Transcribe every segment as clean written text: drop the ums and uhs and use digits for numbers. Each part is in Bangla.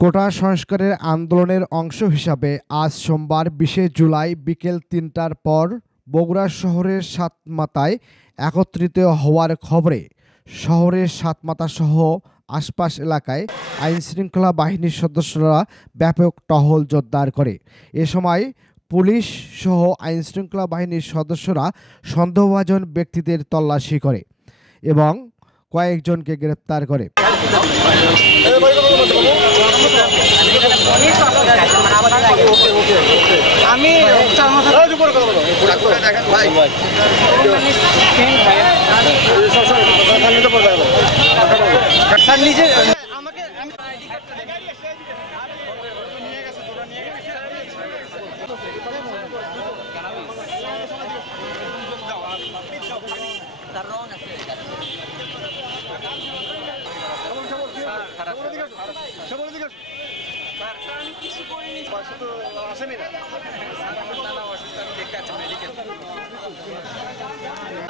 কোটা সংস্কারের আন্দোলনের অংশ হিসাবে আজ সোমবার ২০ জুলাই বিকেল ৩টার পর বগুড়া শহরের সাতমাথায় একত্রিত হওয়ার খবরে শহরের সাতমাথাসহ আশপাশ এলাকায় আইনশৃঙ্খলা বাহিনীর সদস্যরা ব্যাপক টহল জোরদার করে। এ সময় পুলিশ সহ আইনশৃঙ্খলা বাহিনীর সদস্যরা সন্দেহভাজন ব্যক্তিদের তল্লাশি করে এবং কয়েকজনকে গ্রেপ্তার করে।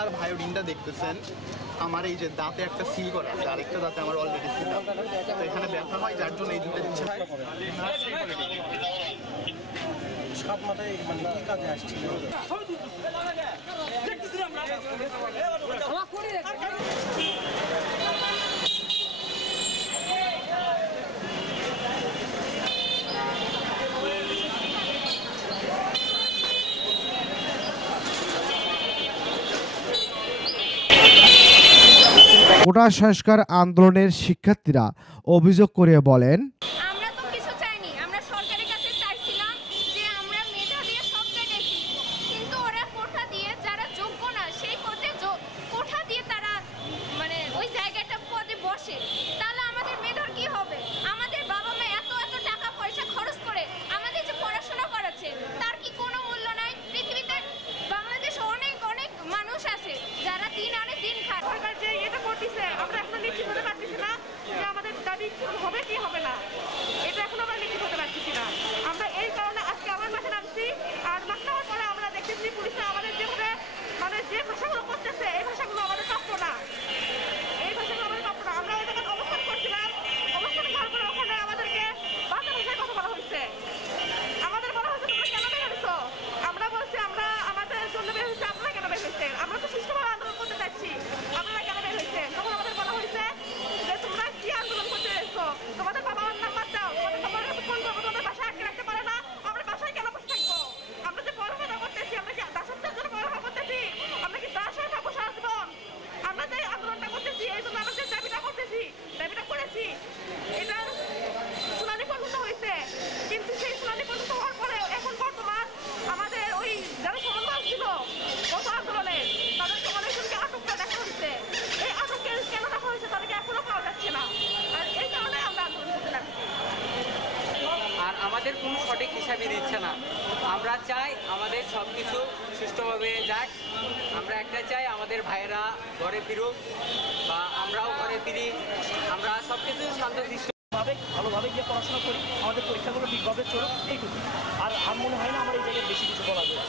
আর ভায়োডিনটা দেখতেছেন, আমার এই যে দাঁতে একটা সিল করা আছে, আরেকটা দাঁতে আমার অলরেডি সিল আছে, তো এখানে ব্যথা হয়, যার জন্য এই দুটো জিনিস সব মাথায় মানে কি কাজে আসছিল। কোটা সংস্কার আন্দোলনের শিক্ষার্থীরা অভিযোগ করে বলেন, আমরা তো কিছু চাইনি, আমরা সরকারের কাছে চাইছিলাম যে আমরা মেধা দিয়ে সব জায়গায় শিখবো, কিন্তু ওরা কোঠা দিয়ে যারা যোগ্য না সেই পদে কোঠা দিয়ে তারা মানে ওই জায়গাটা পদে বসে, তাহলে আমাদের মেধার কি হবে? আমাদের বাবা মা এত এত টাকা পয়সা খরচ করে আমাদের যে পড়াশোনা করাচ্ছে তার কি কোনো মূল্য নাই? পৃথিবীতে বাংলাদেশে অনেক অনেক মানুষ আছে যারা দিন আনে দিন খায়। সরকার যে এটা করতেছে আমরা এখন নিশ্চিত হতে পারতেছি না যে আমাদের দাবি হবে কি হবে না, এটা এখন আমরা নিশ্চিত হতে পারতেছি না। আমরা এই কারণে আজকে আমার মাঠে নামছি, আর মাঠে নামার পরে আমরা দেখতেছি পুলিশরা আমাদের যেভাবে মানে যে ভাষাগুলো করতেছে এই ভাষাগুলো আমাদের প্রাপ্য না, এই ভাষাগুলো আমাদের প্রাপ্য না। আমরা ওই জায়গায় অবস্থান করছিলাম, অবস্থান করার পরে ওখানে আমাদেরকে বাংলা ভাষায় কথা বলা হয়েছে, আমাদের বলা হয়েছে তোমরা কেন বের হয়েছো? আমরা বলছি আমরা আমাদের জন্য বের হয়েছে, আপনারা কেন বের হয়েছেন? আমরা তো সুষ্ঠুভাবে আন্দোলন করতে চাচ্ছি, আপনারা কেন বের হয়েছেন? তখন আমাদের বলা হয়েছে যে তোমরা কি আন্দোলন করতে এসেছো, তোমাদের বাবা মার নাম্বার দাও, তোমাদের বাবার কাছে ফোন করবো, তোমাদের বাসায় আটকে রাখতে পারে না, আমরা বাসায় কেন বসে থাকবো? আমরা যে পড়াশোনা করতেছি, আমরা কি দাসত্বের জন্য পড়াশোনা করতেছি? আমরা কি দাস হয়ে থাকবো সারা জীবন? আমরা যে আন্দোলনটা করতেছি এই জন্য আমরা যে দাবিটা করতেছি, দাবিটা করেছি, এটা শুনানি পর্যন্ত হয়েছে, কিন্তু সেই শুনানি পর্যন্ত হওয়ার পরে এখন বর্তমান আমাদের ওই যারা সমন্বয় ছিল গত আন্দোলনে তাদেরকে অনেকজনকে আটক করে দেখা হয়েছে। এই আটককে কেন দেখা হয়েছে তাদেরকে এখনো পাওয়া যাচ্ছে না, আর এই কারণে আমরা আন্দোলন করতে লাগছি। আর আমাদের কোনো সঠিক হিসাবই দিচ্ছে না। আমরা চাই আমাদের সব কিছু সুষ্ঠুভাবে যাক। আমরা একটা চাই আমাদের ভাইয়েরা ঘরে ফিরুক বা আমরাও ঘরে ফিরি, আমরা সব কিছু শান্তশিষ্ট ভালোভাবে গিয়ে পড়াশোনা করি, আমাদের পরীক্ষাগুলো ঠিকভাবে চলুক, এইটুকু। আর মনে হয় না আমার এই জায়গায় বেশি কিছু বলা যায়।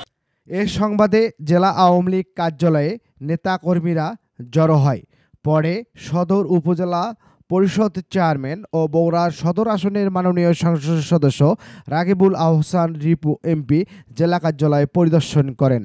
এ সংবাদে জেলা আওয়ামী লীগ কার্যালয়ে নেতাকর্মীরা জড়ো হয়। পরে সদর উপজেলা পরিষদ চেয়ারম্যান ও বগুড়া সদর আসনের মাননীয় সংসদ সদস্য রাগিবুল আহসান রিপু এমপি জেলা কার্যালয় পরিদর্শন করেন।